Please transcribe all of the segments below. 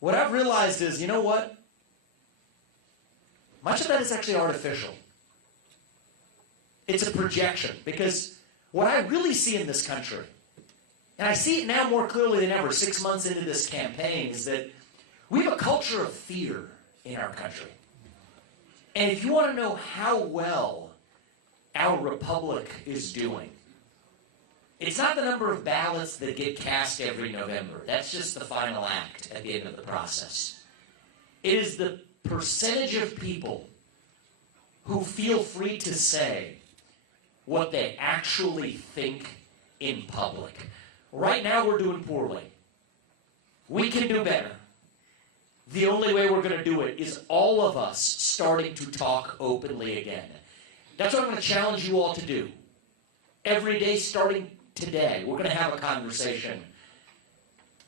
what I've realized is, you know what? Much of that is actually artificial. It's a projection, because what I really see in this country, and I see it now more clearly than ever 6 months into this campaign, is that we have a culture of fear in our country. And if you want to know how well our republic is doing, it's not the number of ballots that get cast every November. That's just the final act at the end of the process. It is the percentage of people who feel free to say what they actually think in public. Right now, we're doing poorly. We can do better. The only way we're going to do it is all of us starting to talk openly again. That's what I'm going to challenge you all to do. Every day starting today, we're going to have a conversation.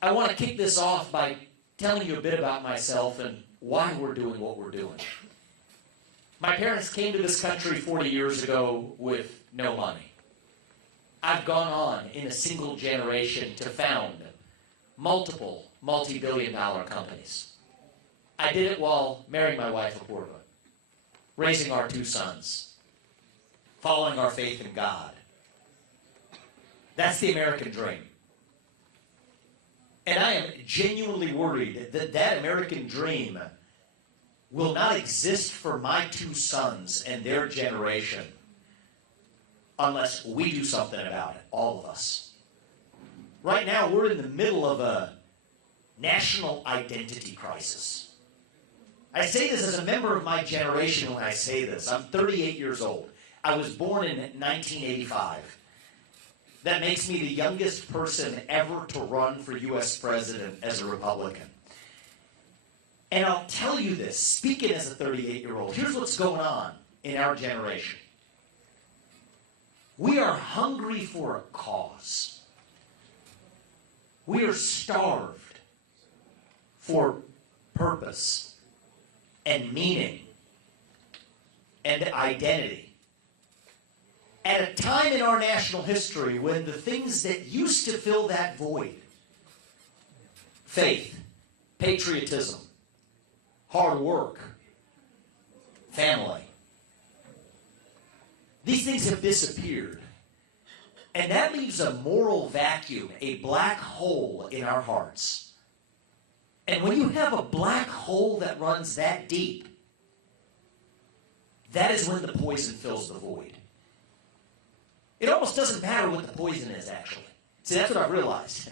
I want to kick this off by telling you a bit about myself and why we're doing what we're doing. My parents came to this country 40 years ago with no money. I've gone on in a single generation to found multiple multi-billion-dollar companies. I did it while marrying my wife, Apoorva, raising our 2 sons, following our faith in God. That's the American dream. And I am genuinely worried that that American dream will not exist for my 2 sons and their generation unless we do something about it, all of us. Right now, we're in the middle of a national identity crisis. I say this as a member of my generation when I say this. I'm 38 years old. I was born in 1985. That makes me the youngest person ever to run for U.S. president as a Republican. And I'll tell you this, speaking as a 38-year-old, here's what's going on in our generation. We are hungry for a cause. We are starved for purpose and meaning and identity. At a time in our national history when the things that used to fill that void, faith, patriotism, hard work, family, these things have disappeared. And that leaves a moral vacuum, a black hole in our hearts. And when you have a black hole that runs that deep, that is when the poison fills the void. It almost doesn't matter what the poison is, actually. See, that's what I've realized.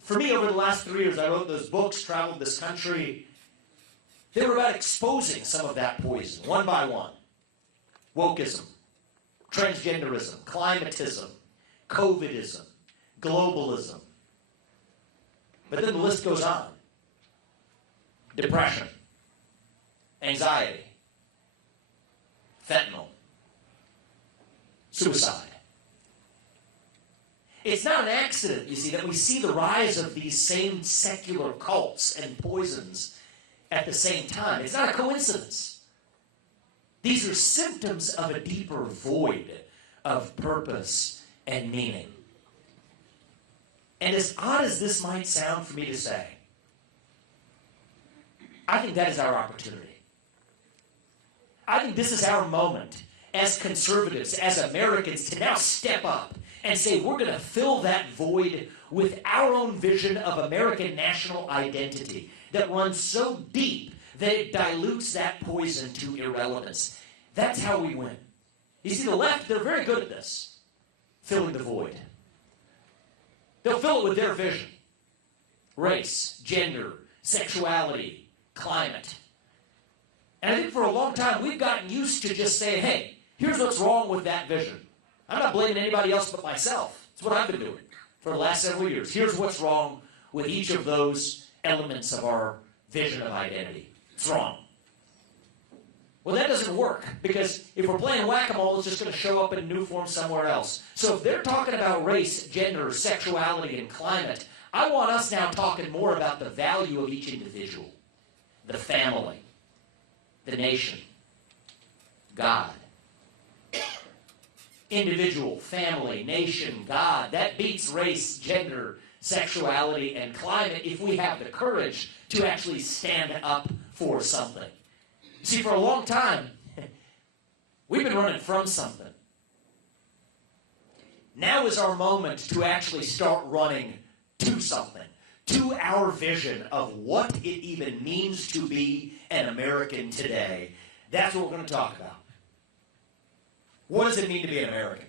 For me, over the last 3 years, I wrote those books, traveled this country. They were about exposing some of that poison, one by one. Wokeism, transgenderism, climatism, COVIDism, globalism. But then the list goes on. Depression, anxiety, fentanyl, suicide. It's not an accident, you see, that we see the rise of these same secular cults and poisons at the same time. It's not a coincidence. These are symptoms of a deeper void of purpose and meaning. And as odd as this might sound for me to say, I think that is our opportunity. I think this is our moment as conservatives, as Americans, to now step up and say we're going to fill that void with our own vision of American national identity that runs so deep that it dilutes that poison to irrelevance. That's how we win. You see, the left, they're very good at this, filling the void. They'll fill it with their vision. Race, gender, sexuality, climate. And I think for a long time we've gotten used to just saying, hey, here's what's wrong with that vision. I'm not blaming anybody else but myself. It's what I've been doing for the last several years. Here's what's wrong with each of those elements of our vision of identity. It's wrong. Well, that doesn't work, because if we're playing whack-a-mole, it's just going to show up in a new form somewhere else. So if they're talking about race, gender, sexuality, and climate, I want us now talking more about the value of each individual, the family, the nation, God. Individual, family, nation, God. That beats race, gender, sexuality, and climate if we have the courage to actually stand up for something. See, for a long time, we've been running from something. Now is our moment to actually start running to something, to our vision of what it even means to be an American today. That's what we're going to talk about. What does it mean to be an American?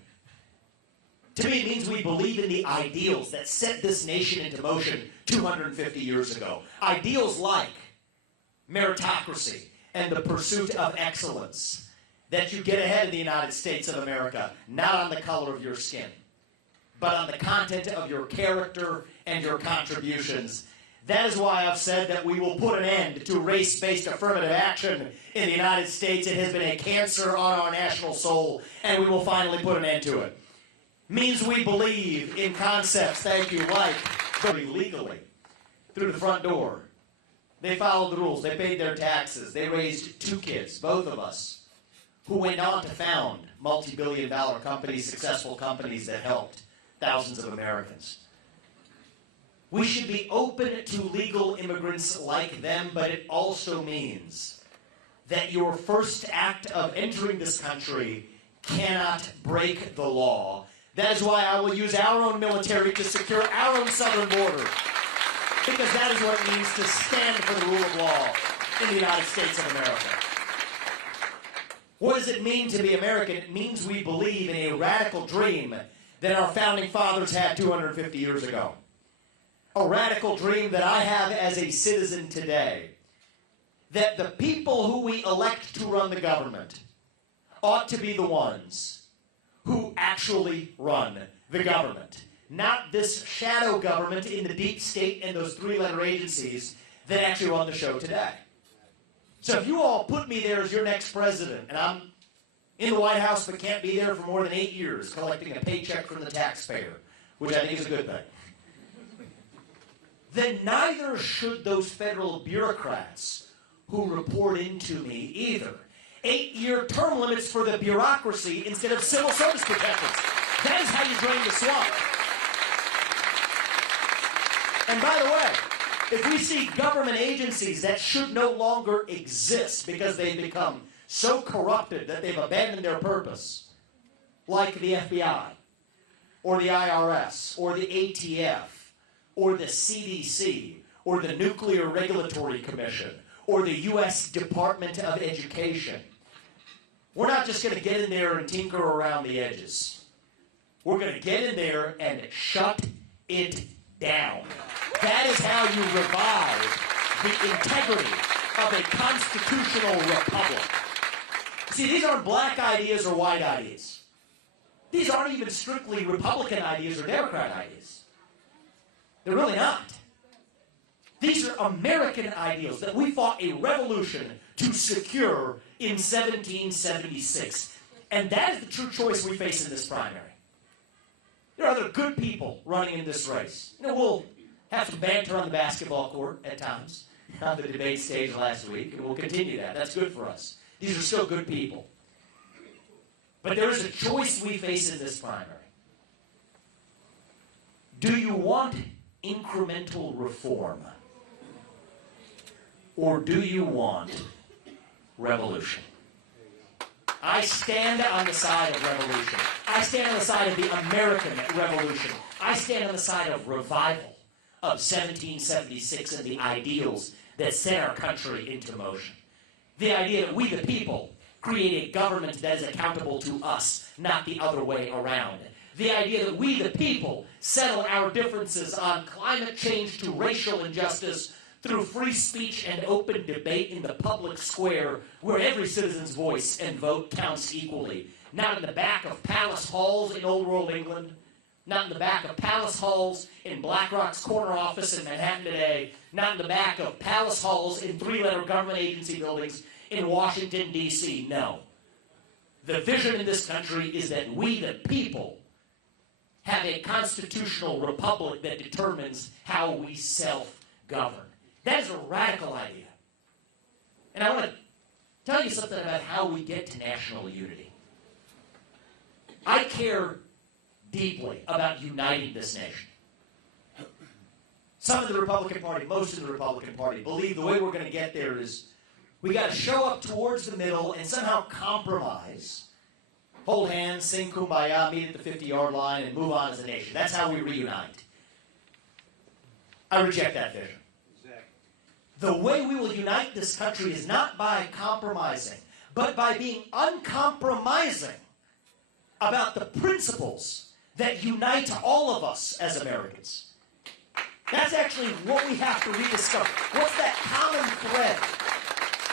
To me, it means we believe in the ideals that set this nation into motion 250 years ago. Ideals like meritocracy and the pursuit of excellence. That you get ahead of the United States of America, not on the color of your skin, but on the content of your character and your contributions. That is why I've said that we will put an end to race-based affirmative action in the United States. It has been a cancer on our national soul, and we will finally put an end to it. Means we believe in concepts, thank you, like legally, through the front door. They followed the rules. They paid their taxes. They raised 2 kids, both of us, who went on to found multi-billion-dollar companies, successful companies that helped thousands of Americans. We should be open to legal immigrants like them, but it also means that your first act of entering this country cannot break the law. That is why I will use our own military to secure our own southern border, because that is what it means to stand for the rule of law in the United States of America. What does it mean to be American? It means we believe in a radical dream that our founding fathers had 250 years ago. A radical dream that I have as a citizen today. That the people who we elect to run the government ought to be the ones who actually run the government. Not this shadow government in the deep state and those 3-letter agencies that actually run the show today. So if you all put me there as your next president, and I'm in the White House but can't be there for more than 8 years collecting a paycheck from the taxpayer, which I think is a good thing, then neither should those federal bureaucrats who report into me either. 8-year term limits for the bureaucracy instead of civil service protections. That is how you drain the swamp. And by the way, if we see government agencies that should no longer exist because they've become so corrupted that they've abandoned their purpose, like the FBI, or the IRS, or the ATF, or the CDC, or the Nuclear Regulatory Commission, or the U.S. Department of Education, we're not just going to get in there and tinker around the edges. We're going to get in there and shut it down. That is how you revive the integrity of a constitutional republic. See, these aren't black ideas or white ideas. These aren't even strictly Republican ideas or Democrat ideas. They're really not. These are American ideals that we fought a revolution to secure in 1776. And that is the true choice we face in this primary. There are other good people running in this race. We'll have some banter on the basketball court at times, on the debate stage last week, and we'll continue that. That's good for us. These are still good people. But there is a choice we face in this primary. Do you want incremental reform? Or do you want revolution? I stand on the side of revolution. I stand on the side of the American Revolution. I stand on the side of revival of 1776 and the ideals that set our country into motion. The idea that we, the people, create a government that is accountable to us, not the other way around. The idea that we, the people, settle our differences on climate change to racial injustice through free speech and open debate in the public square where every citizen's voice and vote counts equally. Not in the back of palace halls in old world England, not in the back of palace halls in BlackRock's corner office in Manhattan today, not in the back of palace halls in 3-letter government agency buildings in Washington, D.C. No. The vision in this country is that we, the people, have a constitutional republic that determines how we self-govern. That is a radical idea. And I want to tell you something about how we get to national unity. I care deeply about uniting this nation. Some of the Republican Party, most of the Republican Party, believe the way we're going to get there is we got to show up towards the middle and somehow compromise, hold hands, sing Kumbaya, meet at the 50-yard line, and move on as a nation. That's how we reunite. I reject that vision. The way we will unite this country is not by compromising, but by being uncompromising about the principles that unite all of us as Americans. That's actually what we have to rediscover. What's that common thread?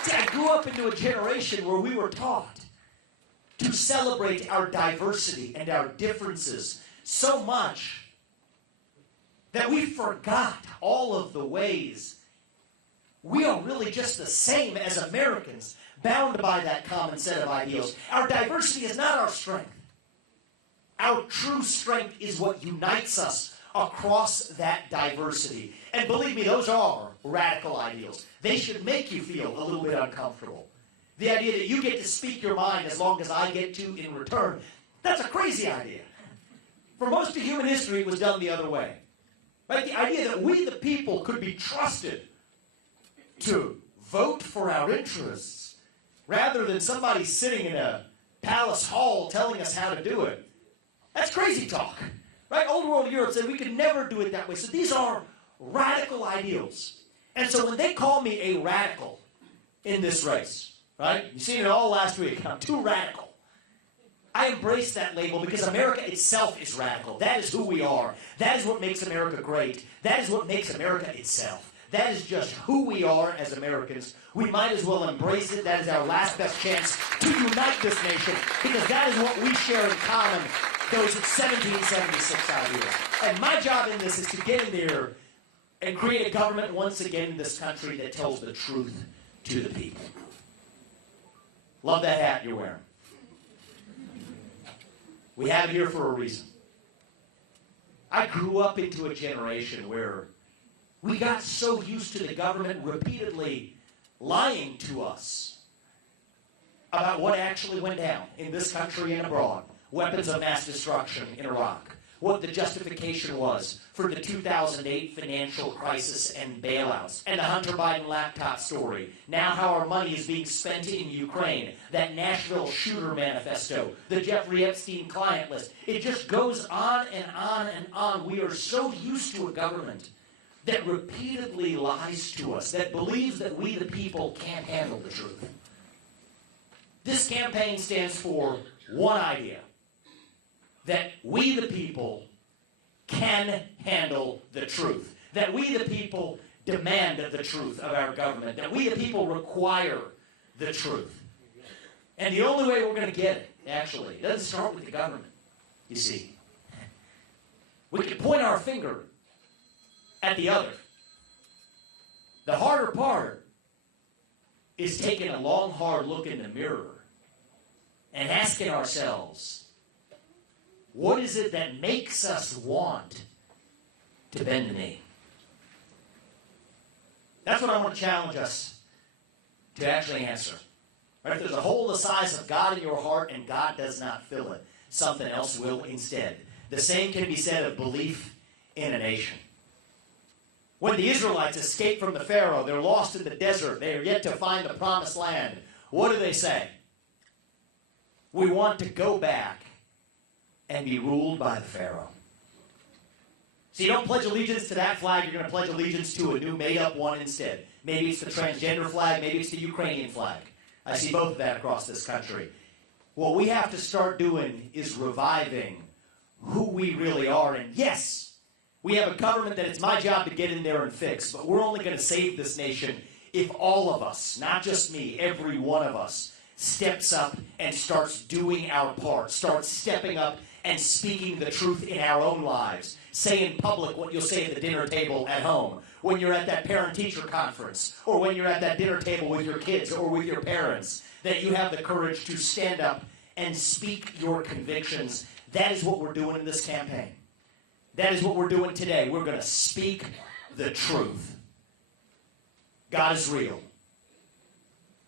See, I grew up into a generation where we were taught to celebrate our diversity and our differences so much that we forgot all of the ways we are really just the same as Americans, bound by that common set of ideals. Our diversity is not our strength. Our true strength is what unites us across that diversity. And believe me, those are radical ideals. They should make you feel a little bit uncomfortable. The idea that you get to speak your mind as long as I get to in return, that's a crazy idea. For most of human history, it was done the other way. Right? The idea that we, the people, could be trusted to vote for our interests rather than somebody sitting in a palace hall telling us how to do it. That's crazy talk. Right? Old world Europe said we could never do it that way. So these are radical ideals. And so when they call me a radical in this race, right? You've seen it all last week. I'm too radical. I embrace that label because America itself is radical. That is who we are. That is what makes America great. That is what makes America itself. That is just who we are as Americans. We might as well embrace it. That is our last best chance to unite this nation because that is what we share in common, those 1776 ideas. And my job in this is to get in there and create a government once again in this country that tells the truth to the people. Love that hat you're wearing. We have it here for a reason. I grew up into a generation where we got so used to the government repeatedly lying to us about what actually went down in this country and abroad. Weapons of mass destruction in Iraq. What the justification was for the 2008 financial crisis and bailouts. And the Hunter Biden laptop story. Now how our money is being spent in Ukraine. That Nashville shooter manifesto. The Jeffrey Epstein client list. It just goes on and on and on. We are so used to a government that repeatedly lies to us, that believes that we the people can't handle the truth. This campaign stands for one idea, that we the people can handle the truth, that we the people demand the truth of our government, that we the people require the truth. And the only way we're going to get it, actually, it doesn't start with the government, you see. We can point our finger at the other. The harder part is taking a long, hard look in the mirror and asking ourselves, what is it that makes us want to bend the knee? That's what I want to challenge us to actually answer. Right? If there's a hole the size of God in your heart and God does not fill it, something else will instead. The same can be said of belief in a nation. When the Israelites escape from the Pharaoh, they're lost in the desert. They are yet to find the promised land. What do they say? We want to go back and be ruled by the Pharaoh. So you don't pledge allegiance to that flag. You're going to pledge allegiance to a new made-up one instead. Maybe it's the transgender flag. Maybe it's the Ukrainian flag. I see both of that across this country. What we have to start doing is reviving who we really are. And yes, we have a government that it's my job to get in there and fix, but we're only going to save this nation if all of us, not just me, every one of us, steps up and starts doing our part, starts stepping up and speaking the truth in our own lives. Say in public what you'll say at the dinner table at home, when you're at that parent-teacher conference, or when you're at that dinner table with your kids or with your parents, that you have the courage to stand up and speak your convictions. That is what we're doing in this campaign. That is what we're doing today. We're going to speak the truth. God is real.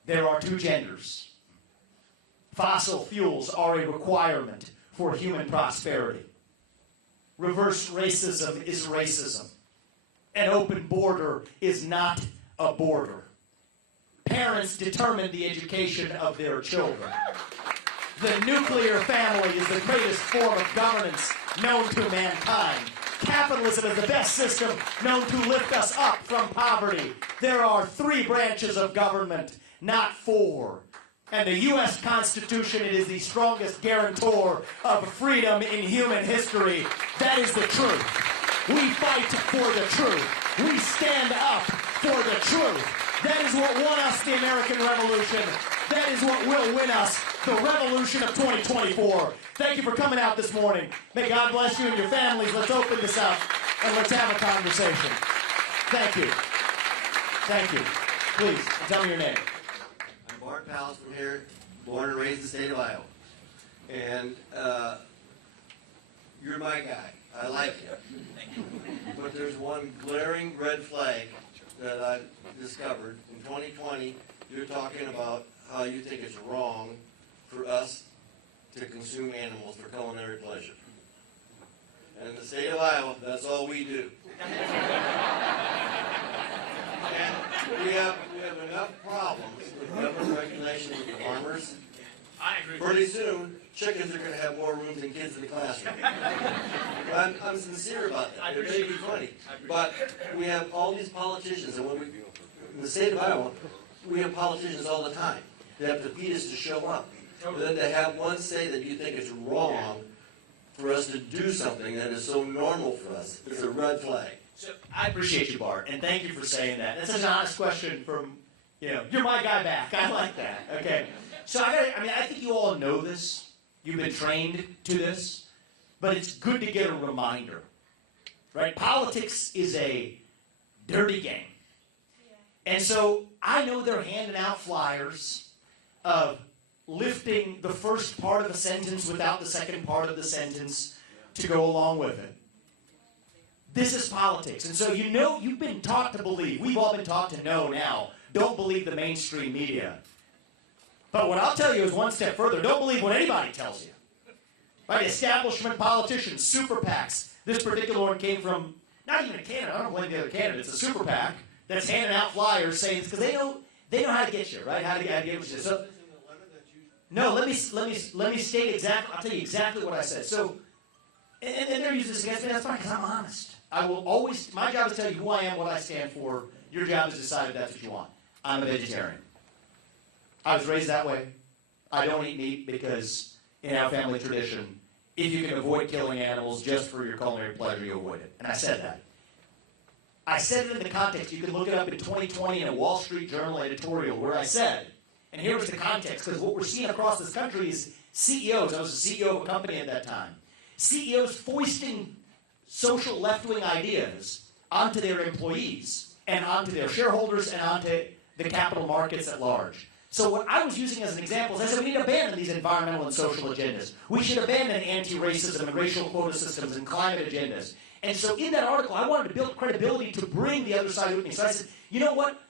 There are two genders. Fossil fuels are a requirement for human prosperity. Reverse racism is racism. An open border is not a border. Parents determine the education of their children. The nuclear family is the greatest form of governance known to mankind. Capitalism is the best system known to lift us up from poverty. There are 3 branches of government, not 4. And the U.S. Constitution, it is the strongest guarantor of freedom in human history. That is the truth. We fight for the truth. We stand up for the truth. That is what won us the American Revolution. That is what will win us the revolution of 2024. Thank you for coming out this morning. May God bless you and your families. Let's open this up and let's have a conversation. Thank you. Thank you. Please, tell me your name. I'm Bart Palace from here, born and raised in the state of Iowa. And you're my guy. I like you. But there's one glaring red flag that I've discovered. In 2020, you're talking about how you think it's wrong for us to consume animals for culinary pleasure. And in the state of Iowa, that's all we do. And we have enough problems with government regulation with the farmers. I agree. Pretty soon, chickens are going to have more rooms than kids in the classroom. I'm sincere about that. It may be funny, but we have all these politicians, and in the state of Iowa, we have politicians all the time. They have to feed us to show up. And then to have one say that you think it's wrong for us to do something that is so normal for us, it's a red flag. So I appreciate you, Bart, and thank you for saying that. That's an honest question from, you're my guy back. I like that. Okay. So I think you all know this. You've been trained to this, but it's good to get a reminder, right? Politics is a dirty game. And so I know they're handing out flyers of lifting the first part of a sentence without the second part of the sentence to go along with it. This is politics. And so you've been taught to believe, we've all been taught to know now, don't believe the mainstream media. But what I'll tell you is one step further, don't believe what anybody tells you. Right? Establishment politicians, super PACs. This particular one came from, not even a candidate, I don't blame the other candidates, a super PAC that's handing out flyers saying, because they know how to get you, right? How to get you. So, no, let me state exactly, I'll tell you exactly what I said. So, and they're using this against me, that's fine, because I'm honest. I will always, my job is to tell you who I am, what I stand for. Your job is to decide if that's what you want. I'm a vegetarian. I was raised that way. I don't eat meat because in our family tradition, if you can avoid killing animals just for your culinary pleasure, you avoid it. And I said that. I said it in the context. You can look it up in 2020 in a Wall Street Journal editorial where I said, and here was the context, because what we're seeing across this country is CEOs. I was the CEO of a company at that time. CEOs foisting social left-wing ideas onto their employees and onto their shareholders and onto the capital markets at large. So what I was using as an example is I said we need to abandon these environmental and social agendas. We should abandon anti-racism and racial quota systems and climate agendas. And so in that article, I wanted to build credibility to bring the other side with me. So I said, you know what?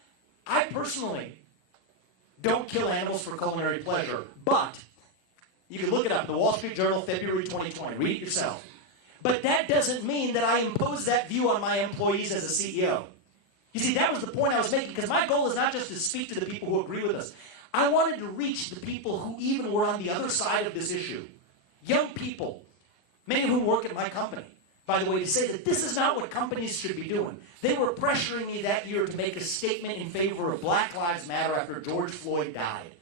I personally don't kill animals for culinary pleasure, but you can look it up, the Wall Street Journal, February 2020. Read it yourself. But that doesn't mean that I impose that view on my employees as a CEO. You see, that was the point I was making, because my goal is not just to speak to the people who agree with us. I wanted to reach the people who even were on the other side of this issue. Young people, many of whom work at my company, by the way, to say that this is not what companies should be doing. They were pressuring me that year to make a statement in favor of Black Lives Matter after George Floyd died.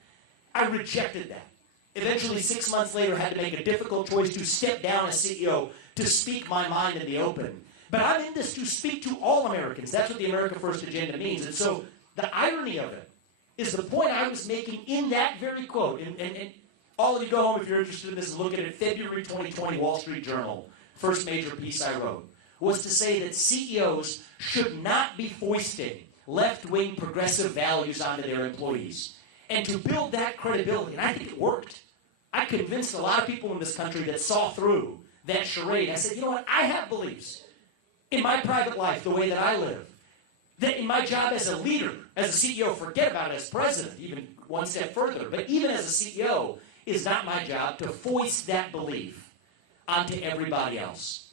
I rejected that. Eventually, 6 months later, had to make a difficult choice to step down as CEO to speak my mind in the open. But I'm in this to speak to all Americans. That's what the America First agenda means. And so the irony of it is the point I was making in that very quote. And all of you go home if you're interested in this and look at it. February 2020, Wall Street Journal. First major piece I wrote was to say that CEOs should not be foisting left-wing progressive values onto their employees. And to build that credibility, and I think it worked. I convinced a lot of people in this country that saw through that charade. I said, you know what, I have beliefs in my private life, the way that I live, that in my job as a leader, as a CEO, forget about it as president, even one step further, but even as a CEO, is not my job to foist that belief onto everybody else.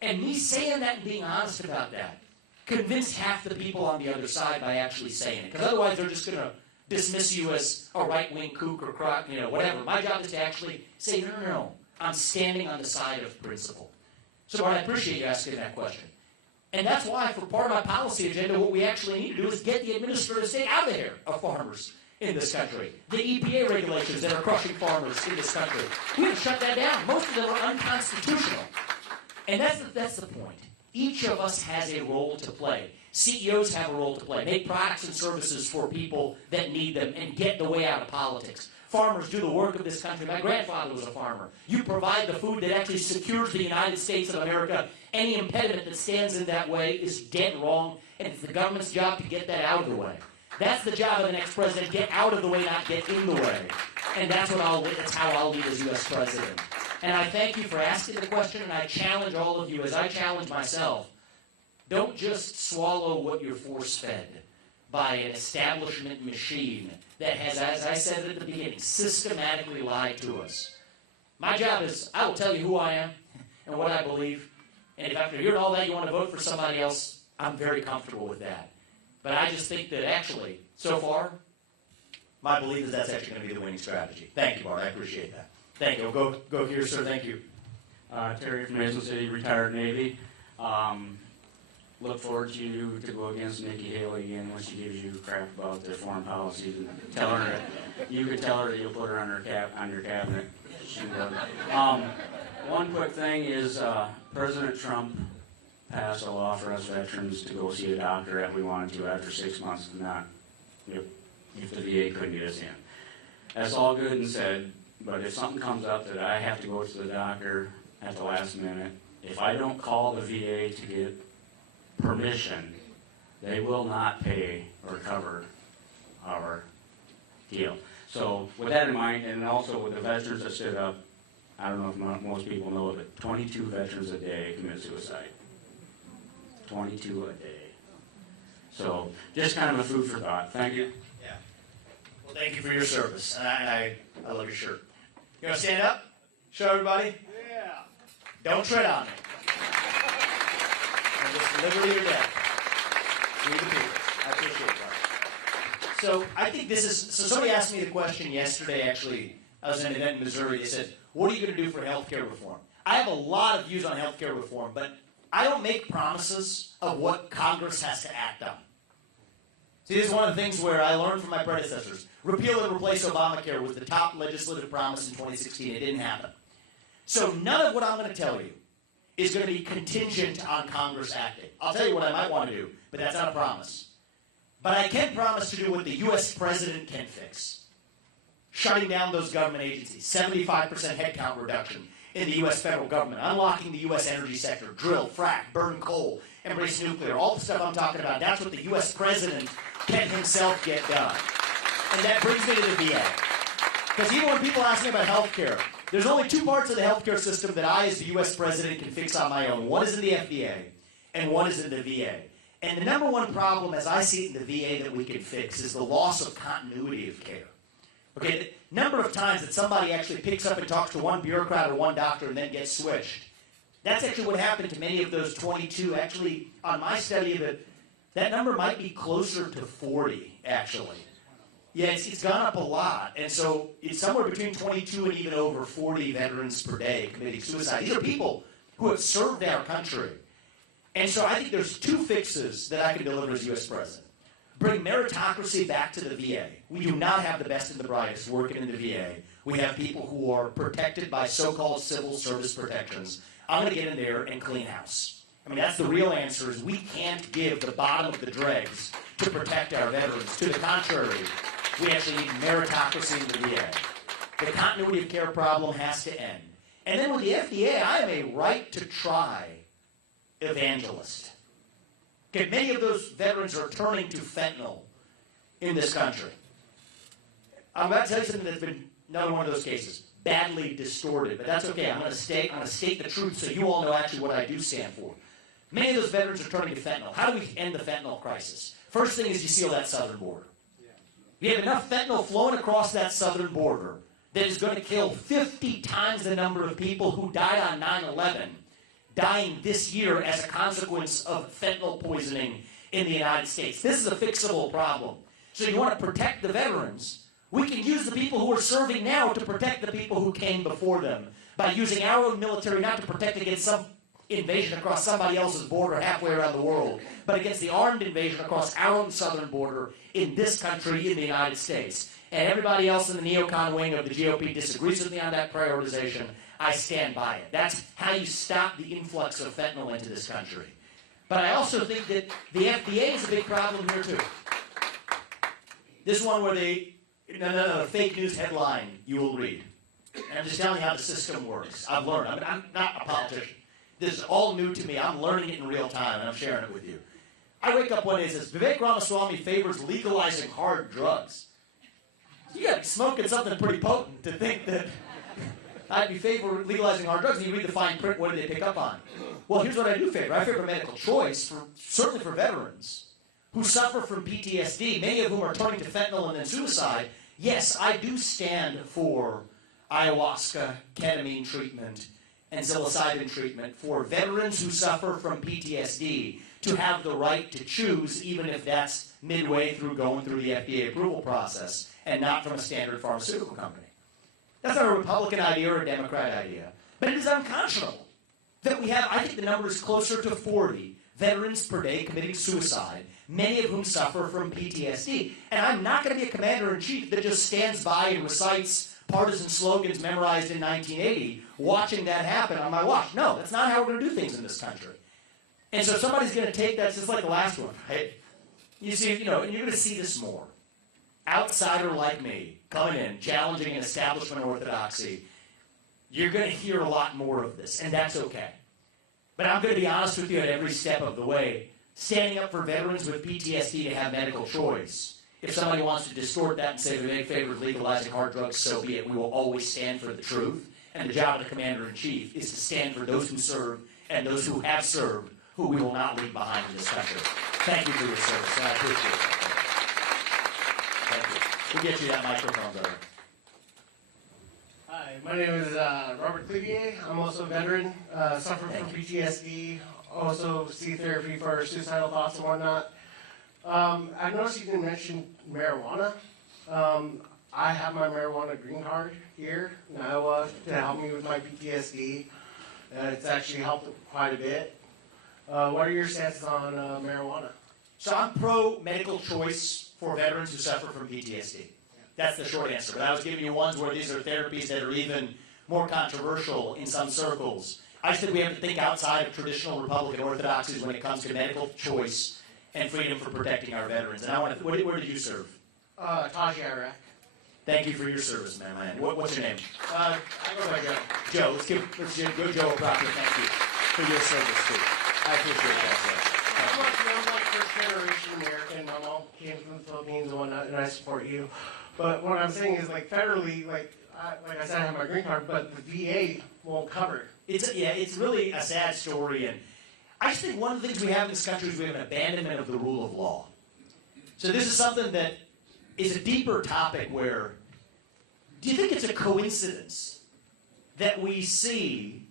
And me saying that and being honest about that, convince half the people on the other side by actually saying it. Because otherwise they're just going to dismiss you as a right-wing kook or crock, whatever. My job is to actually say, no, I'm standing on the side of principle. So, Bart, I appreciate you asking that question. And that's why, for part of my policy agenda, what we actually need to do is get the administrative state out of here of farmers in this country. The EPA regulations that are crushing farmers in this country. We have to shut that down. Most of them are unconstitutional. And that's the point. Each of us has a role to play. CEOs have a role to play. Make products and services for people that need them and get the way out of politics. Farmers do the work of this country. My grandfather was a farmer. You provide the food that actually secures the United States of America. Any impediment that stands in that way is dead wrong, and it's the government's job to get that out of the way. That's the job of the next president, get out of the way, not get in the way. And that's how I'll lead as U.S. president. And I thank you for asking the question, and I challenge all of you, as I challenge myself, don't just swallow what you're force-fed by an establishment machine that has, as I said at the beginning, systematically lied to us. My job is, I will tell you who I am and what I believe. And if after hearing all that you want to vote for somebody else, I'm very comfortable with that. But I just think that actually, so far, my belief is that's actually going to be the winning strategy. Thank you, Bart. I appreciate that. Thank you. Go here, sir. Thank you. Terry from Mason City, retired Navy. Look forward to you to go against Nikki Haley again when she gives you crap about their foreign policies and tell her that you could tell her that you'll put her on your cabinet. She will. One quick thing is President Trump passed a law for us veterans to go see a doctor if we wanted to after 6 months, not if the VA couldn't get us in. That's all good and said, but if something comes up that I have to go to the doctor at the last minute, if I don't call the VA to get permission, they will not pay or cover our deal. So with that in mind, and also with the veterans that stood up, I don't know if most people know it, but 22 veterans a day commit suicide. 22 a day. So just kind of a food for thought. Thank you. Yeah. Well, thank you for your service. And I love your shirt. You want to stand up? Show everybody? Yeah. Don't tread on it. And just liberty or death. Read the people. I appreciate that. So I think this is, so somebody asked me the question yesterday, actually. I was in an event in Missouri. They said, what are you going to do for healthcare reform? I have a lot of views on healthcare reform, but I don't make promises of what Congress has to act on. See, this is one of the things where I learned from my predecessors. Repeal and replace Obamacare was the top legislative promise in 2016. It didn't happen. So none of what I'm going to tell you is going to be contingent on Congress acting. I'll tell you what I might want to do, but that's not a promise. But I can promise to do what the U.S. president can fix. Shutting down those government agencies, 75% headcount reduction in the U.S. federal government, unlocking the U.S. energy sector, drill, frack, burn coal, embrace nuclear, all the stuff I'm talking about, that's what the U.S. president can himself get done. And that brings me to the VA. Because even when people ask me about health care, there's only two parts of the healthcare system that I, as the U.S. president, can fix on my own. One is in the FDA, and one is in the VA. And the number one problem, as I see it in the VA, that we can fix is the loss of continuity of care. Okay, the number of times that somebody actually picks up and talks to one bureaucrat or one doctor and then gets switched. That's actually what happened to many of those 22. Actually, on my study of it, that number might be closer to 40, actually. Yeah, it's gone up a lot. And so it's somewhere between 22 and even over 40 veterans per day committing suicide. These are people who have served our country. And so I think there's two fixes that I can deliver as U.S. president. Bring meritocracy back to the VA. We do not have the best and the brightest working in the VA. We have people who are protected by so-called civil service protections. I'm going to get in there and clean house. I mean, that's the real answer is we can't give the bottom of the dregs to protect our veterans. To the contrary, we actually need meritocracy in the VA. The continuity of care problem has to end. And then with the FDA, I am a right to try evangelist. Okay, many of those veterans are turning to fentanyl in this country. I'm about to tell you something that's been another one of those cases, badly distorted, but that's okay. I'm going to state the truth so you all know actually what I do stand for. Many of those veterans are turning to fentanyl. How do we end the fentanyl crisis? First thing is you seal that southern border. You have enough fentanyl flowing across that southern border that is going to kill 50 times the number of people who died on 9/11 dying this year as a consequence of fentanyl poisoning in the United States. This is a fixable problem. So you want to protect the veterans, we can use the people who are serving now to protect the people who came before them by using our own military not to protect against some invasion across somebody else's border halfway around the world, but against the armed invasion across our own southern border in this country, in the United States. And everybody else in the neocon wing of the GOP disagrees with me on that prioritization. I stand by it. That's how you stop the influx of fentanyl into this country. But I also think that the FDA is a big problem here too. This one where a fake news headline you will read. And I'm just telling you how the system works. I've learned. I'm not a politician. This is all new to me. I'm learning it in real time, and I'm sharing it with you. I wake up one day and says, Vivek Ramaswamy favors legalizing hard drugs. You got to be smoking something pretty potent to think that I'd be favoring legalizing hard drugs. And you read the fine print, what do they pick up on? Well, here's what I do favor. I favor medical choice, certainly for veterans who suffer from PTSD, many of whom are turning to fentanyl and then suicide. Yes, I do stand for ayahuasca, ketamine treatment, and psilocybin treatment for veterans who suffer from PTSD to have the right to choose, even if that's midway through going through the FDA approval process and not from a standard pharmaceutical company. That's not a Republican idea or a Democrat idea. But it is unconscionable that we have, I think the number is closer to 40 veterans per day committing suicide, many of whom suffer from PTSD. And I'm not going to be a commander-in-chief that just stands by and recites partisan slogans memorized in 1980, watching that happen on my watch. No, that's not how we're going to do things in this country. And so somebody's going to take that, just like the last one, right? You see, and you're going to see this more. Outsider like me, coming in, challenging an establishment orthodoxy, you're going to hear a lot more of this, and that's okay. But I'm going to be honest with you at every step of the way. Standing up for veterans with PTSD to have medical choice. If somebody wants to distort that and say Vivek favors legalizing hard drugs, so be it. We will always stand for the truth. And the job of the commander-in-chief is to stand for those who serve and those who have served, who we will not leave behind in this country. Thank you for your service, and I appreciate it. Thank you. We'll get you that microphone, brother. Hi, my name is Robert Clevier. I'm also a veteran, suffering from PTSD, also see therapy for suicidal thoughts and whatnot. I noticed you didn't mention marijuana. I have my marijuana green card here in Iowa to help me with my PTSD. It's actually helped quite a bit. What are your stances on marijuana? So I'm pro-medical choice for veterans who suffer from PTSD. That's the short answer. But I was giving you ones where these are therapies that are even more controversial in some circles. I just think we have to think outside of traditional Republican orthodoxies when it comes to medical choice and freedom for protecting our veterans. And I want to, where did you serve? Taji, Iraq. Thank you for your service, man. What's your name? I go by Joe. Joe. Let's give Joe a proper thank you for your service, too. I appreciate that, I'm like first generation American. My mom came from the Philippines and whatnot, and I support you. But what I'm saying is, like, federally, like I said, I have my green card, but the VA won't cover. It's really a sad story, and I just think one of the things we have in this country is we have an abandonment of the rule of law. So this is something that is a deeper topic where, do you think it's a coincidence that we see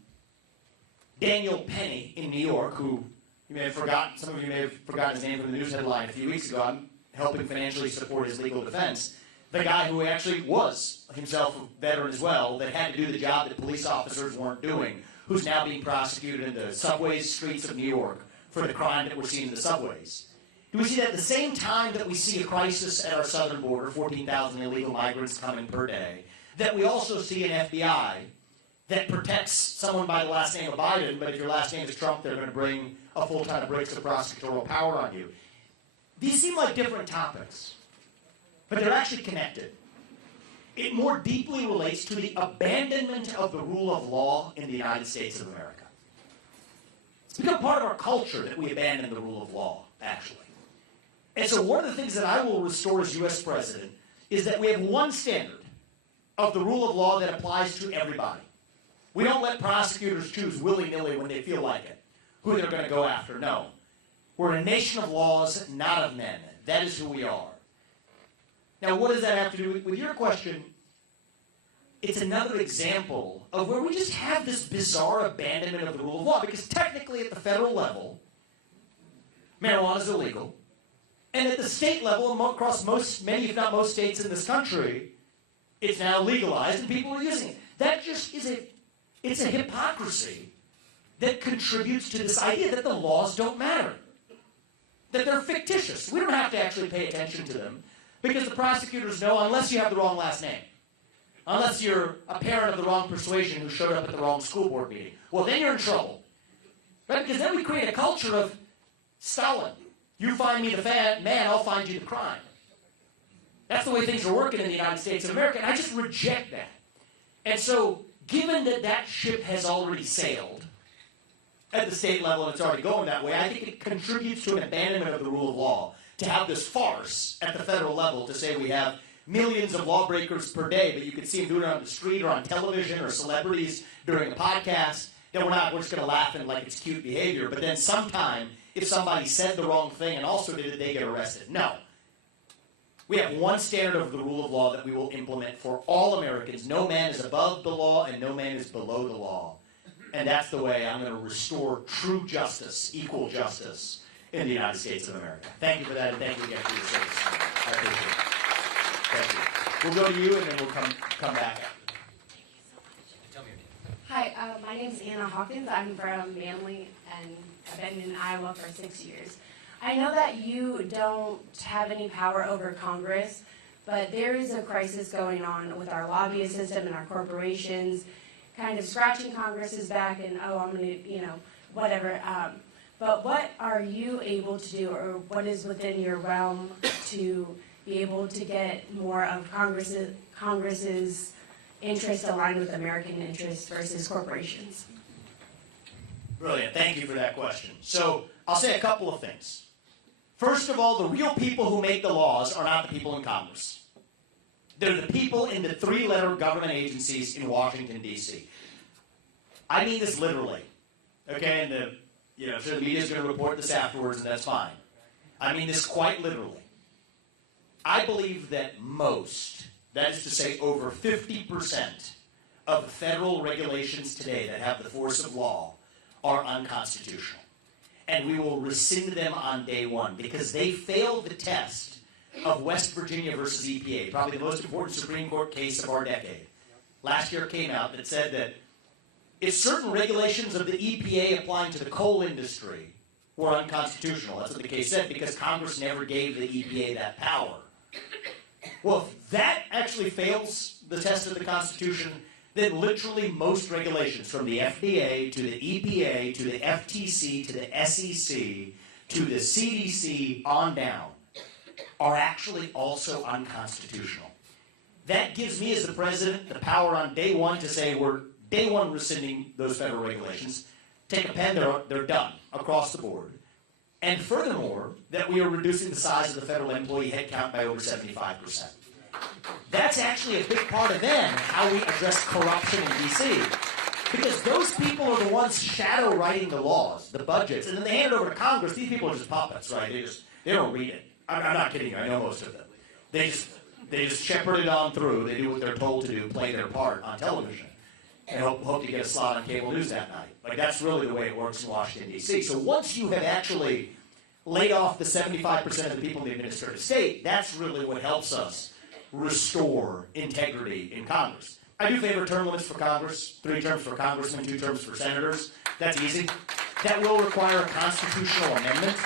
Daniel Penny in New York, who you may have forgotten, some of you may have forgotten his name from the news headline a few weeks ago, I'm helping financially support his legal defense, the guy who actually was himself a veteran as well, that had to do the job that police officers weren't doing, who's now being prosecuted in the subways, streets of New York for the crime that we're seeing in the subways. Do we see that at the same time that we see a crisis at our southern border, 14,000 illegal migrants coming per day, that we also see an FBI that protects someone by the last name of Biden, but if your last name is Trump, they're going to bring a full ton of bricks of prosecutorial power on you. These seem like different topics, but they're actually connected. It more deeply relates to the abandonment of the rule of law in the United States of America. It's become part of our culture that we abandon the rule of law, actually. And so one of the things that I will restore as U.S. President is that we have one standard of the rule of law that applies to everybody. We don't let prosecutors choose willy-nilly when they feel like it, who they're going to go after. No. We're a nation of laws, not of men. That is who we are. Now, what does that have to do with your question? it's another example of where we just have this bizarre abandonment of the rule of law, because technically at the federal level, marijuana is illegal. And at the state level, across many if not most states in this country, it's now legalized and people are using it. That just is it's a hypocrisy that contributes to this idea that the laws don't matter, that they're fictitious. We don't have to actually pay attention to them because the prosecutors know, unless you have the wrong last name, unless you're a parent of the wrong persuasion who showed up at the wrong school board meeting, well, then you're in trouble. Right? Because then we create a culture of Stalin. You find me the man, I'll find you the crime. That's the way things are working in the United States of America, and I just reject that. And so, given that that ship has already sailed at the state level and it's already going that way, I think it contributes to an abandonment of the rule of law to have this farce at the federal level to say we have millions of lawbreakers per day, but you can see them doing it on the street or on television or celebrities during a podcast. Then we're just going to laugh and like it's cute behavior. But then sometime, if somebody said the wrong thing and also did it, they get arrested. No. We have one standard of the rule of law that we will implement for all Americans. No man is above the law and no man is below the law. And that's the way I'm going to restore true justice, equal justice in the United States of America. Thank you for that, and thank you again for your service. I appreciate it. Thank you. We'll go to you, and then we'll come back. Hi, my name is Anna Hawkins. I'm from Manly, and I've been in Iowa for 6 years. I know that you don't have any power over Congress, but there is a crisis going on with our lobbyist system and our corporations, kind of scratching Congress's back and, oh, I'm going to, whatever. But what are you able to do, or what is within your realm to be able to get more of Congress's interests aligned with American interests versus corporations? Brilliant. Thank you for that question. So I'll say a couple of things. First of all, the real people who make the laws are not the people in Congress. They're the people in the three-letter government agencies in Washington, D.C. I mean this literally. Okay, and I'm sure the media is going to report this afterwards, and that's fine. I mean this quite literally. I believe that most, that is to say over 50% of the federal regulations today that have the force of law are unconstitutional. And we will rescind them on day one because they failed the test of West Virginia versus EPA, probably the most important Supreme Court case of our decade. Last year it came out that said that if certain regulations of the EPA applying to the coal industry were unconstitutional, that's what the case said, because Congress never gave the EPA that power. Well, if that actually fails the test of the Constitution, then literally most regulations, from the FDA to the EPA to the FTC to the SEC to the CDC on down, are actually also unconstitutional. That gives me as the president the power on day one to say we're day one rescinding those federal regulations. Take a pen, they're done across the board. And furthermore, that we are reducing the size of the federal employee headcount by over 75%. That's actually a big part of then how we address corruption in D.C. Because those people are the ones shadow writing the laws, the budgets, and then they hand it over to Congress. These people are just puppets, right? They don't read it. I'm not kidding you. I know most of them. They just shepherd it on through. They do what they're told to do, play their part on television, and hope to get a slot on cable news that night. Like, that's really the way it works in Washington, D.C. So once you have actually laid off the 75% of the people in the administrative state, that's really what helps us restore integrity in Congress. I do favor term limits for Congress, 3 terms for congressmen, 2 terms for senators. That's easy. That will require a constitutional amendment.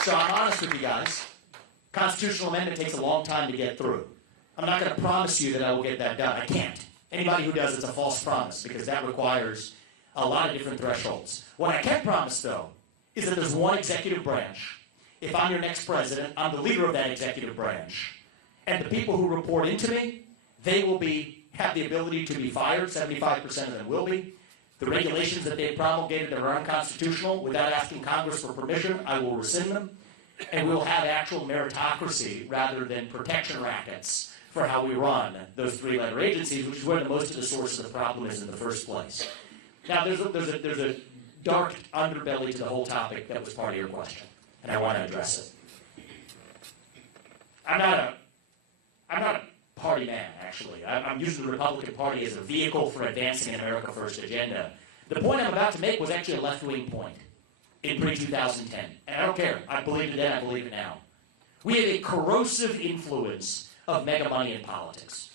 So I'm honest with you guys. Constitutional amendment takes a long time to get through. I'm not going to promise you that I will get that done. I can't. Anybody who does, it's a false promise, because that requires a lot of different thresholds. What I can promise, though, is that there's one executive branch. If I'm your next president, I'm the leader of that executive branch. And the people who report into me, they will have the ability to be fired. 75% of them will be. The regulations that they promulgated that are unconstitutional, without asking Congress for permission, I will rescind them. And we will have actual meritocracy rather than protection rackets for how we run those 3-letter agencies, which is where most of the source of the problem is in the first place. Now, there's a dark underbelly to the whole topic that was part of your question, and I want to address it. I'm not a party man, actually. actually. I'm using the Republican Party as a vehicle for advancing an America First agenda. The point I'm about to make was actually a left-wing point in pre-2010. And I don't care. I believed it then, I believe it now. We have a corrosive influence of mega money in politics.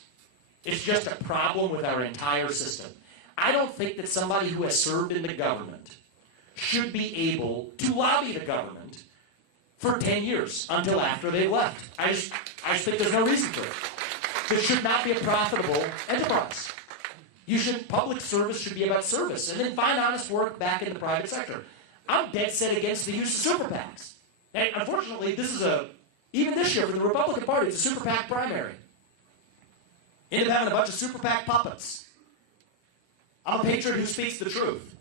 It's just a problem with our entire system. I don't think that somebody who has served in the government should be able to lobby the government for 10 years until after they've left. I just think there's no reason for it. This should not be a profitable enterprise. Public service should be about service, and then find honest work back in the private sector. I'm dead set against the use of super PACs. And unfortunately, even this year for the Republican Party, it's a super PAC primary. End up having a bunch of super PAC puppets. I'm a patriot who speaks the truth.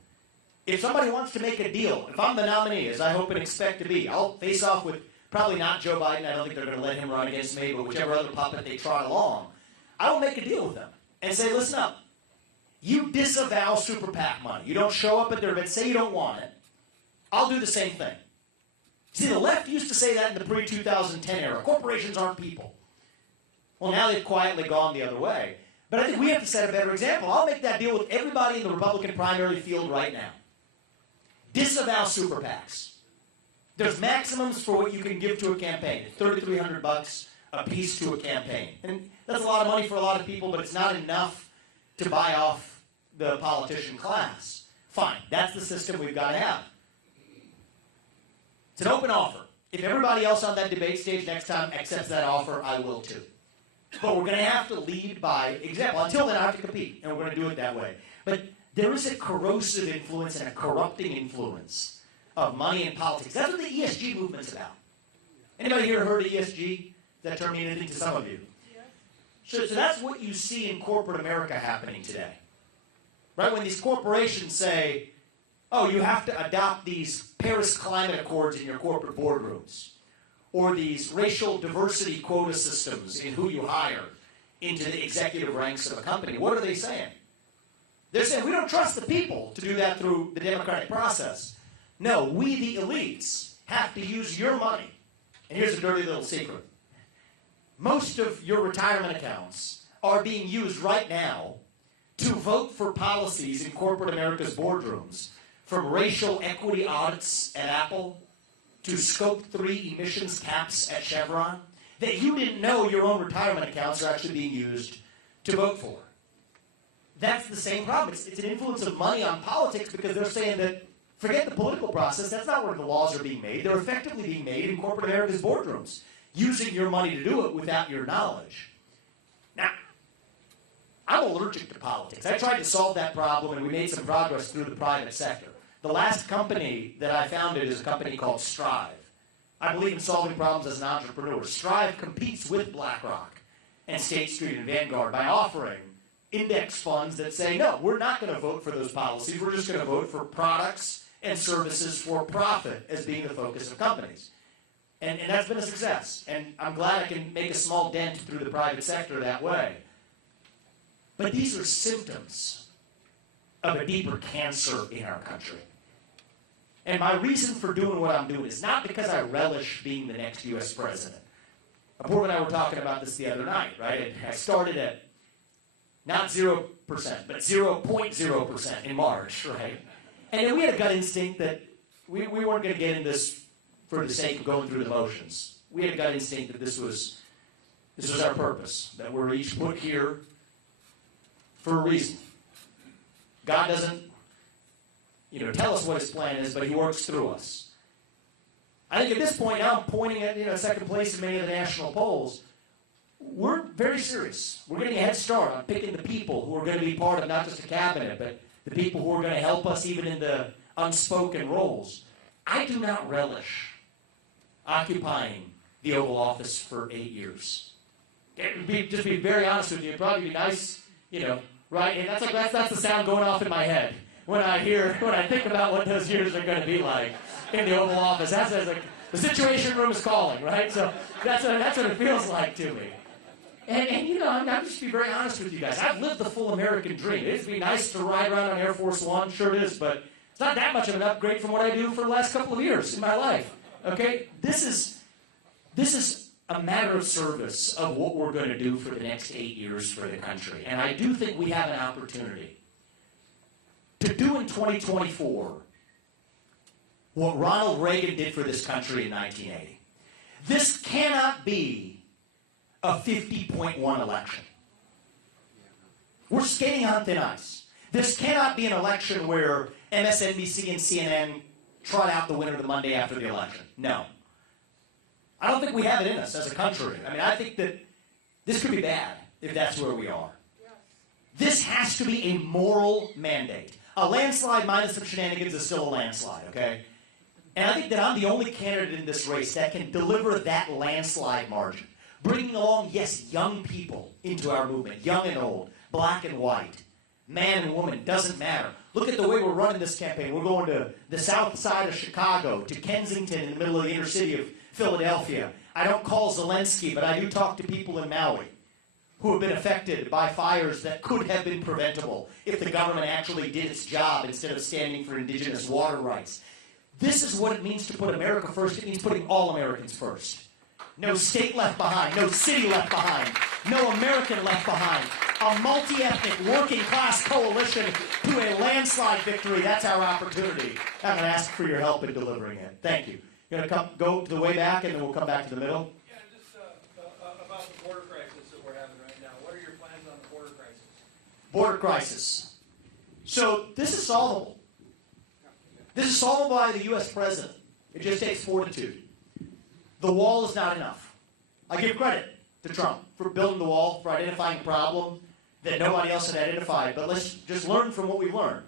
If somebody wants to make a deal, if I'm the nominee, as I hope and expect to be, I'll face off with probably not Joe Biden. I don't think they're going to let him run against me, but whichever other puppet they trot along, I will make a deal with them and say, listen up. You disavow super PAC money. You don't show up at their event, say you don't want it. I'll do the same thing. See, the left used to say that in the pre-2010 era. Corporations aren't people. Well, now they've quietly gone the other way. But I think we have to set a better example. I'll make that deal with everybody in the Republican primary field right now. Disavow super PACs. There's maximums for what you can give to a campaign. It's $3,300 a piece to a campaign. And that's a lot of money for a lot of people, but it's not enough to buy off the politician class. Fine, that's the system we've got to have. It's an open offer. If everybody else on that debate stage next time accepts that offer, I will too. But we're going to have to lead by example. Until then, I have to compete, and we're going to do it that way. But there is a corrosive influence and a corrupting influence of money in politics. That's what the ESG movement's about. Anybody here heard of ESG? Does that term mean anything to some of you? So that's what you see in corporate America happening today. Right? When these corporations say, oh, you have to adopt these Paris Climate Accords in your corporate boardrooms, or these racial diversity quota systems in who you hire into the executive ranks of a company. What are they saying? They're saying, we don't trust the people to do that through the democratic process. No, we, the elites, have to use your money. And here's a dirty little secret. Most of your retirement accounts are being used right now to vote for policies in corporate America's boardrooms, from racial equity audits at Apple to Scope 3 emissions caps at Chevron, that you didn't know your own retirement accounts are actually being used to vote for. That's the same problem. It's an influence of money on politics, because they're saying that, forget the political process, that's not where the laws are being made. They're effectively being made in corporate America's boardrooms, using your money to do it without your knowledge. Now, I'm allergic to politics. I tried to solve that problem, and we made some progress through the private sector. The last company that I founded is a company called Strive. I believe in solving problems as an entrepreneur. Strive competes with BlackRock and State Street and Vanguard by offering index funds that say, no, we're not going to vote for those policies. We're just going to vote for products and services for profit as being the focus of companies. And that's been a success. And I'm glad I can make a small dent through the private sector that way. But these are symptoms of a deeper cancer in our country. And my reason for doing what I'm doing is not because I relish being the next U.S. president. Apoorv and I were talking about this the other night, right? I started at not 0%, but 0.0% in March, right? And then we had a gut instinct that we weren't going to get in this for the sake of going through the motions. We had a gut instinct that this was our purpose, that we're each put here for a reason. God doesn't tell us what his plan is, but he works through us. I think at this point now I'm pointing at second place in many of the national polls. We're very serious. We're getting a head start on picking the people who are going to be part of not just a cabinet, but the people who are going to help us even in the unspoken roles. I do not relish occupying the Oval Office for 8 years. Just be very honest with you, it'd probably be nice, right? And that's the sound going off in my head when I think about what those years are going to be like in the Oval Office. That's like the Situation Room is calling, right? So that's what it feels like to me. And I'm just be very honest with you guys. I've lived the full American dream. It'd be nice to ride around on Air Force One, sure it is, but it's not that much of an upgrade from what I do for the last couple of years in my life. Okay, this is a matter of service of what we're going to do for the next 8 years for the country. And I do think we have an opportunity to do in 2024 what Ronald Reagan did for this country in 1980. This cannot be a 50.1 election. We're skating on thin ice. This cannot be an election where MSNBC and CNN trot out the winner the Monday after the election. No. I don't think we have it in us as a country. I mean, I think that this could be bad if that's where we are. This has to be a moral mandate. A landslide minus some shenanigans is still a landslide, okay? And I think that I'm the only candidate in this race that can deliver that landslide margin. Bringing along, yes, young people into our movement, young and old, black and white, man and woman, doesn't matter. Look at the way we're running this campaign. We're going to the south side of Chicago, to Kensington in the middle of the inner city of Philadelphia. I don't call Zelensky, but I do talk to people in Maui who have been affected by fires that could have been preventable if the government actually did its job instead of standing for indigenous water rights. This is what it means to put America first. It means putting all Americans first. No state left behind, no city left behind, no American left behind. A multi-ethnic working class coalition to a landslide victory. That's our opportunity. I'm going to ask for your help in delivering it. Thank you. You're going to go to the way back and then we'll come back to the middle. Yeah, just about the border crisis that we're having right now. What are your plans on the border crisis? Border crisis. So this is solvable. This is solvable by the U.S. president. It just takes fortitude. The wall is not enough. I give credit to Trump for building the wall, for identifying a problem that nobody else had identified. But let's just learn from what we've learned.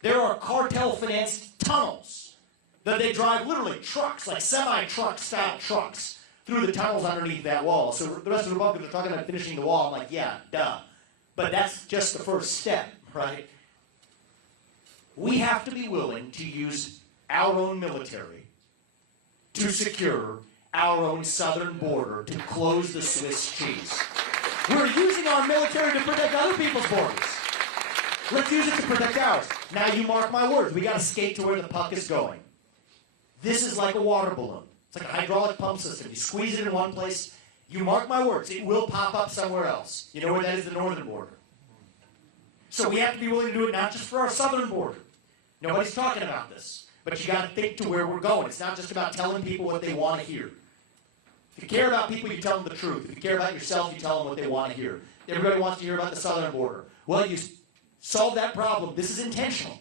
There are cartel-financed tunnels that they drive literally trucks, like semi-truck style trucks, through the tunnels underneath that wall. So the rest of the Republicans are talking about finishing the wall. I'm like, yeah, duh. But that's just the first step, right? We have to be willing to use our own military to secure our own southern border, to close the Swiss cheese. We're using our military to protect other people's borders. Let's use it to protect ours. Now you mark my words, we got to skate to where the puck is going. This is like a water balloon. It's like a hydraulic pump system. You squeeze it in one place, you mark my words, it will pop up somewhere else. You know where that is? The northern border. So we have to be willing to do it not just for our southern border. Nobody's talking about this. But you got to think to where we're going. It's not just about telling people what they want to hear. If you care about people, you tell them the truth. If you care about yourself, you tell them what they want to hear. Everybody wants to hear about the southern border. Well, you solve that problem. This is intentional.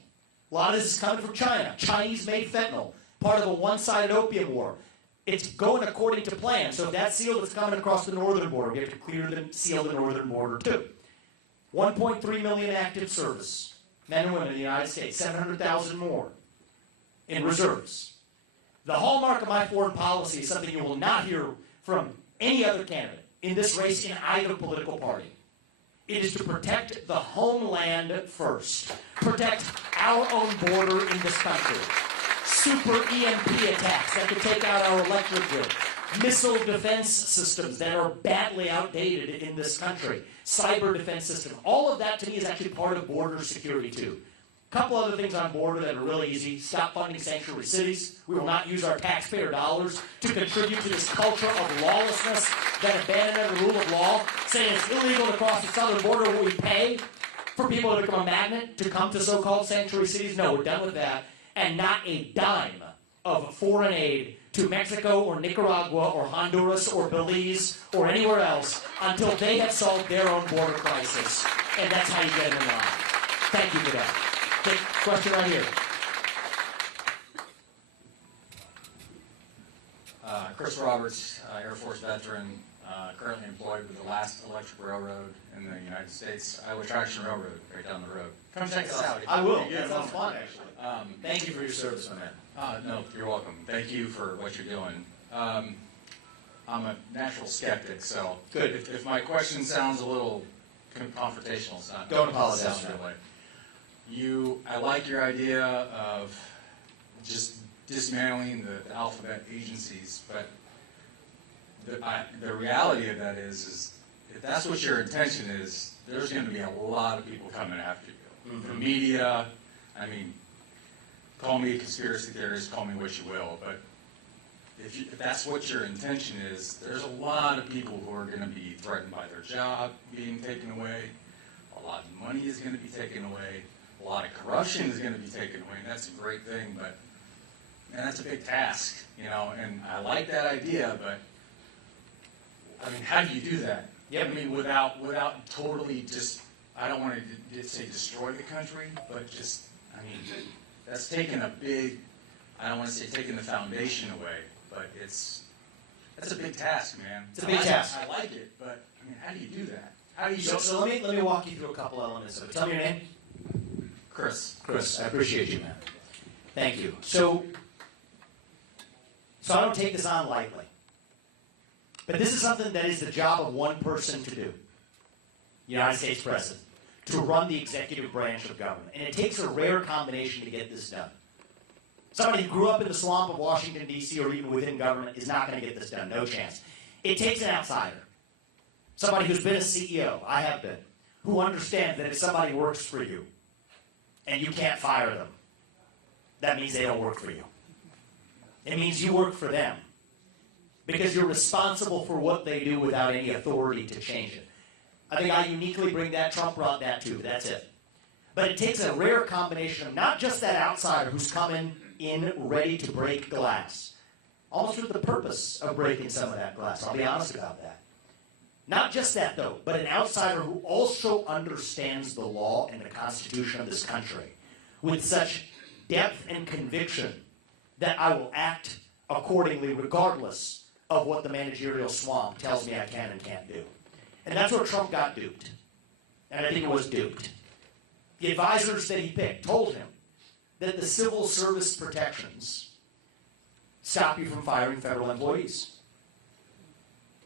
A lot of this is coming from China. Chinese-made fentanyl, part of a one-sided opium war. It's going according to plan. So if that seal that's coming across the northern border, we have to clear the seal the northern border too. 1.3 million active service, men and women in the United States, 700,000 more in reserves. The hallmark of my foreign policy is something you will not hear from any other candidate in this race in either political party. It is to protect the homeland first. Protect our own border in this country. Super EMP attacks that could take out our electric grid. Missile defense systems that are badly outdated in this country. Cyber defense system. All of that to me is actually part of border security too. A couple other things on border that are really easy. Stop funding sanctuary cities. We will not use our taxpayer dollars to contribute to this culture of lawlessness that abandoned the rule of law, saying it's illegal to cross the southern border where we pay for people to become a magnet to come to so-called sanctuary cities. No, we're done with that. And not a dime of foreign aid to Mexico or Nicaragua or Honduras or Belize or anywhere else until they have solved their own border crisis. And that's how you get them in line. Thank you for that. Okay, question right here. Chris Roberts, Air Force veteran, currently employed with the last electric railroad in the United States, Iowa Traction Railroad, right down the road. Come check us out. I will. Yeah, that sounds fun, actually. Thank you for your service, my man. No, you're welcome. Thank you for what you're doing. I'm a natural skeptic, so Good. If my question sounds a little confrontational, it's not. Don't apologize sound for that that. way. I like your idea of just dismantling the alphabet agencies, but the reality of that is if that's what your intention is, there's going to be a lot of people coming after you. Mm-hmm. The media, I mean, call me a conspiracy theorist, call me what you will, but if that's what your intention is, there's a lot of people who are going to be threatened by their job being taken away. A lot of money is going to be taken away. A lot of corruption is going to be taken away, and that's a great thing, but man, that's a big task, you know, and I like that idea, but I mean, how do you do that? Yep. I mean, without totally just, I don't want to say destroy the country, but just, I mean, that's taking a big, I don't want to say taking the foundation away, but that's a big task, man. It's a big task. I like it, but I mean, how do you do that? How do you So let me walk you through a couple elements of it. Tell me your name. Chris. Chris, I appreciate you, man. Thank you. So I don't take this on lightly. But this is something that is the job of one person to do. United States President. To run the executive branch of government. And it takes a rare combination to get this done. Somebody who grew up in the swamp of Washington, D.C., or even within government is not going to get this done. No chance. It takes an outsider. Somebody who's been a CEO, I have been, who understands that if somebody works for you and you can't fire them, that means they don't work for you. It means you work for them because you're responsible for what they do without any authority to change it. I think I uniquely bring that. Trump brought that too. That's it. But it takes a rare combination of not just that outsider who's coming in ready to break glass, almost with the purpose of breaking some of that glass. I'll be honest about that. Not just that, though, but an outsider who also understands the law and the Constitution of this country with such depth and conviction that I will act accordingly regardless of what the managerial swamp tells me I can and can't do. And that's where Trump got duped. And I think it was duped. The advisors that he picked told him that the civil service protections stop you from firing federal employees.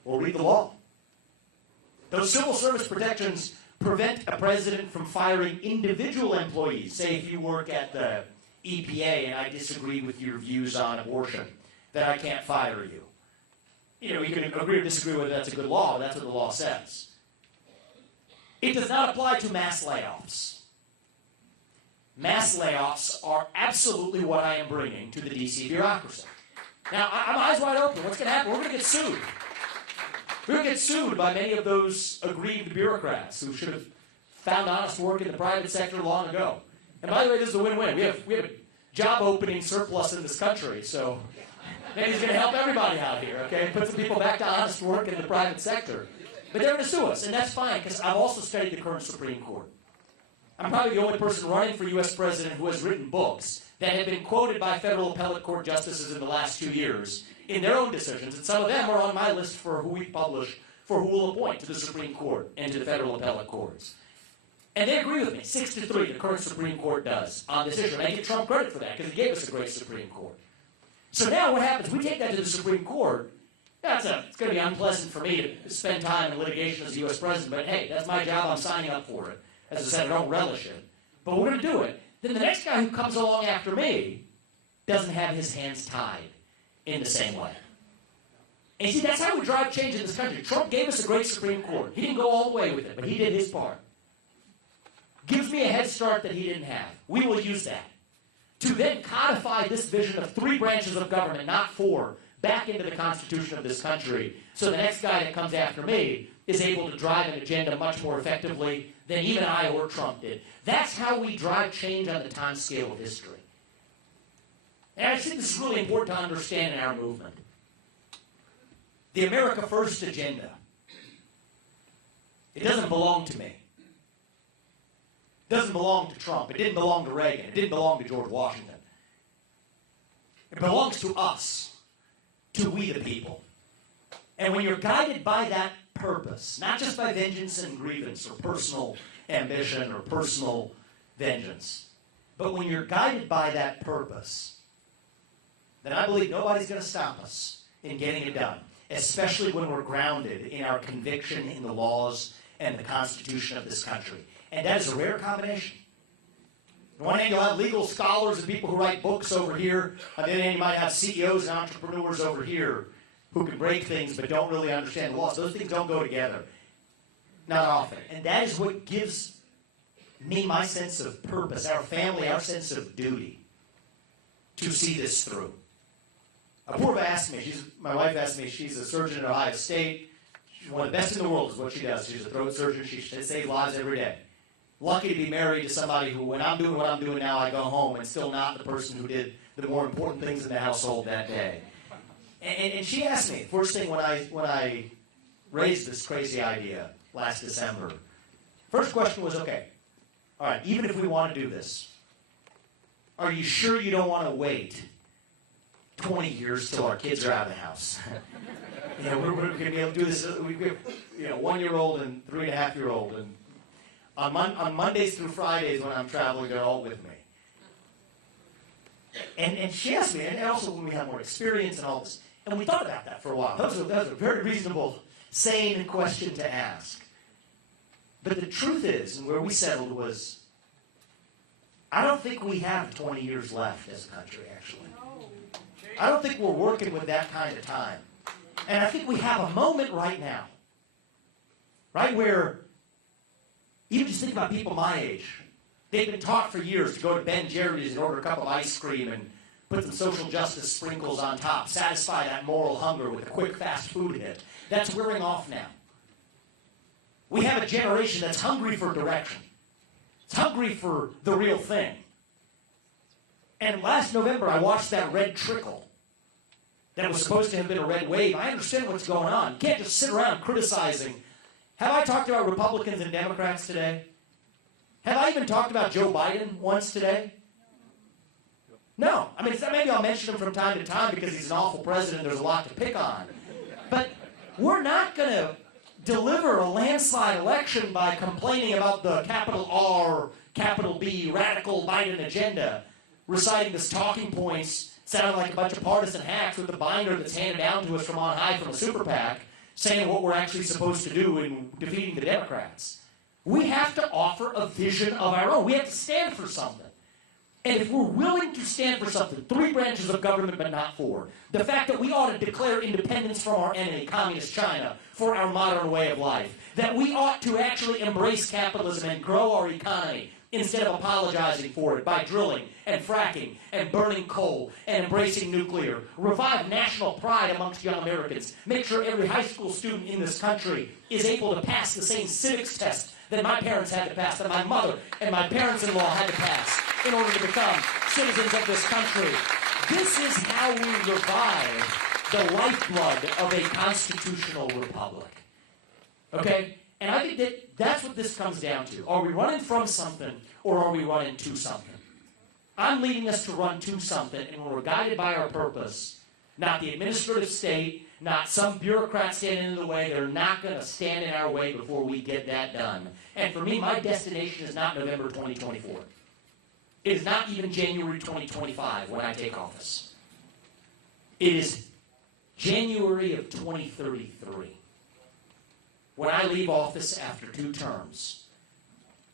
Well, read the law. Those civil service protections prevent a president from firing individual employees. Say if you work at the EPA and I disagree with your views on abortion, that I can't fire you. You know, you can agree or disagree whether that's a good law, but that's what the law says. It does not apply to mass layoffs. Mass layoffs are absolutely what I am bringing to the D.C. bureaucracy. Now, I'm eyes wide open. What's going to happen? We're going to get sued. We're going to get sued by many of those aggrieved bureaucrats who should have found honest work in the private sector long ago. And by the way, this is a win-win. We have a job opening surplus in this country, so maybe it's going to help everybody out here, okay? Put some people back to honest work in the private sector. But they're going to sue us, and that's fine, because I've also studied the current Supreme Court. I'm probably the only person running for U.S. president who has written books that have been quoted by federal appellate court justices in the last 2 years in their own decisions, and some of them are on my list for who we publish, for who we'll appoint to the Supreme Court and to the federal appellate courts. And they agree with me, 6-3, the current Supreme Court does on this issue. And I give Trump credit for that, because he gave us a great Supreme Court. So now what happens? We take that to the Supreme Court. It's going to be unpleasant for me to spend time in litigation as a U.S. president, but hey, that's my job. I'm signing up for it. As I said, I don't relish it. But we're going to do it. Then the next guy who comes along after me doesn't have his hands tied in the same way. And you see, that's how we drive change in this country. Trump gave us a great Supreme Court. He didn't go all the way with it, but he did his part. Gives me a head start that he didn't have. We will use that to then codify this vision of 3 branches of government, not 4, back into the Constitution of this country, so the next guy that comes after me is able to drive an agenda much more effectively than even I or Trump did. That's how we drive change on the time scale of history. And I think this is really important to understand in our movement. The America First agenda, it doesn't belong to me. It doesn't belong to Trump. It didn't belong to Reagan. It didn't belong to George Washington. It belongs to us, to we the people. And when you're guided by that purpose, not just by vengeance and grievance or personal ambition or personal vengeance, but when you're guided by that purpose, then I believe nobody's going to stop us in getting it done, especially when we're grounded in our conviction in the laws and the Constitution of this country. And that is a rare combination. On one hand, you'll have legal scholars and people who write books over here. On the other hand, you might have CEOs and entrepreneurs over here who can break things but don't really understand the laws. Those things don't go together. Not often. And that is what gives me my sense of purpose, our family, our sense of duty to see this through. Apoorva asked me, my wife asked me, she's a surgeon at Ohio State. She's one of the best in the world is what she does. She's a throat surgeon. She saves lives every day. Lucky to be married to somebody who, when I'm doing what I'm doing now, I go home and still not the person who did the more important things in the household that day. And she asked me, first thing when I raised this crazy idea last December, first question was, okay, all right, even if we want to do this, are you sure you don't want to wait 20 years till our kids are out of the house? We're going to be able to do this. We have 1-year-old and 3.5-year-old, and on Mondays through Fridays when I'm traveling, they're all with me. And she asked me, and also when we have more experience and all this, and we thought about that for a while. That was a very reasonable, sane question to ask. But the truth is, and where we settled was, I don't think we have 20 years left as a country, actually. I don't think we're working with that kind of time. And I think we have a moment right now, right, where, even just think about people my age. They've been taught for years to go to Ben Jerry's and order a cup of ice cream and put some social justice sprinkles on top, satisfy that moral hunger with a quick fast food hit. That's wearing off now. We have a generation that's hungry for direction. It's hungry for the real thing. And last November, I watched that red trickle that was supposed to have been a red wave. I understand what's going on. You can't just sit around criticizing. Have I talked about Republicans and Democrats today? Have I even talked about Joe Biden once today? No. I mean, maybe I'll mention him from time to time because he's an awful president. There's a lot to pick on. But we're not going to deliver a landslide election by complaining about the capital R, capital B, radical Biden agenda, reciting his talking points, sounding like a bunch of partisan hacks with the binder that's handed down to us from on high from a super PAC, saying what we're actually supposed to do in defeating the Democrats. We have to offer a vision of our own. We have to stand for something. And if we're willing to stand for something, 3 branches of government but not 4, the fact that we ought to declare independence from our enemy, Communist China, for our modern way of life, that we ought to actually embrace capitalism and grow our economy instead of apologizing for it by drilling and fracking and burning coal and embracing nuclear, revive national pride amongst young Americans, make sure every high school student in this country is able to pass the same civics test that my parents had to pass, that my mother and my parents-in-law had to pass in order to become citizens of this country. This is how we revive the lifeblood of a constitutional republic. Okay? And I think that's what this comes down to. Are we running from something, or are we running to something? I'm leading us to run to something, and when we're guided by our purpose, not the administrative state, not some bureaucrat standing in the way, they're not going to stand in our way before we get that done. And for me, my destination is not November 2024. It is not even January 2025 when I take office. It is January of 2033. When I leave office after 2 terms,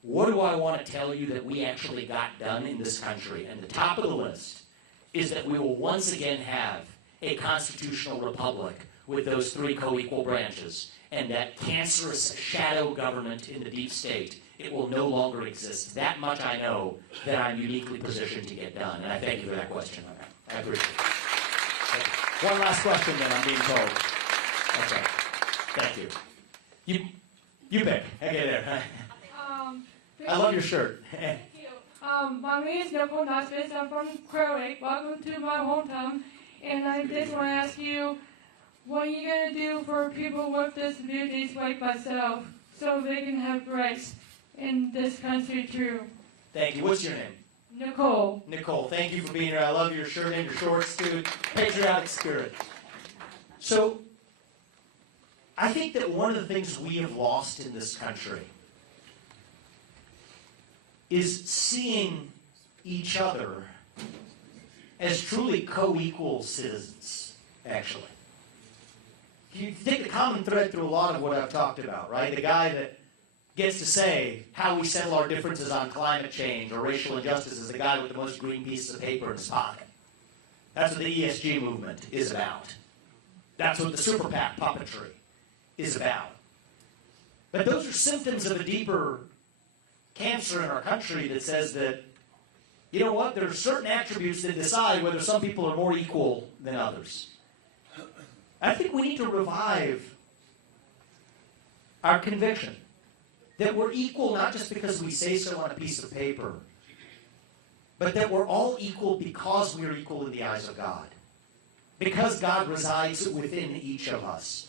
what do I want to tell you that we actually got done in this country? And the top of the list is that we will once again have a constitutional republic with those 3 co-equal branches, and that cancerous shadow government in the deep state, it will no longer exist. That much I know that I'm uniquely positioned to get done, and I thank you for that question. I appreciate it. Thank you. One last question then, I'm being told. Okay. Thank you. You pick. Okay, there. I love your shirt. Thank you. My name is Nicole Nasbis. I'm from Clear Lake. Welcome to my hometown. And I just want to ask you, what are you going to do for people with disabilities like myself so they can have rights in this country too? Thank you. What's your name? Nicole. Nicole, thank you for being here. I love your shirt and your shorts, too. Patriotic spirit. So, I think that one of the things we have lost in this country is seeing each other as truly co-equal citizens, actually. You take the common thread through a lot of what I've talked about, right? The guy that gets to say how we settle our differences on climate change or racial injustice is the guy with the most green pieces of paper in his pocket. That's what the ESG movement is about. That's what the super PAC puppetry is about. But those are symptoms of a deeper cancer in our country that says that you know what? There are certain attributes that decide whether some people are more equal than others. I think we need to revive our conviction that we're equal not just because we say so on a piece of paper, but that we're all equal because we are equal in the eyes of God. Because God resides within each of us.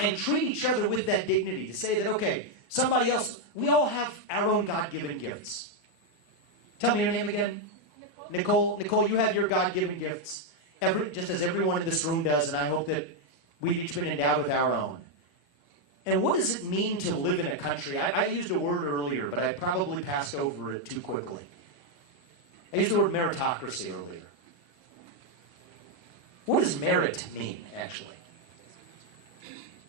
And treat each other with that dignity to say that, okay, somebody else, we all have our own God-given gifts. Tell me your name again. Nicole. Nicole, you have your God-given gifts, just as everyone in this room does, and I hope that we've each been endowed with our own. And what does it mean to live in a country? I used a word earlier, but I probably passed over it too quickly. I used the word meritocracy earlier. What does merit mean, actually?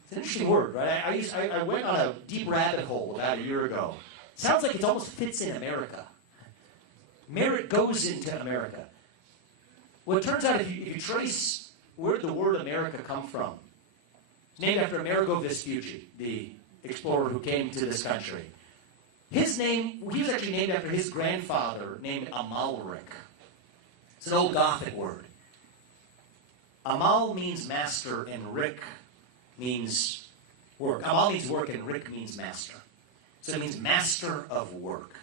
It's an interesting word, right? I went on a deep rabbit hole about a year ago. Sounds like it almost fits in America. Merit goes into America. Well, it turns out if you trace where the word America come from, it's named after Amerigo Vespucci, the explorer who came to this country. His name, he was actually named after his grandfather named Amalric. It's an old Gothic word. Amal means master and Rick means work. Amal means work and Rick means master. So it means master of work.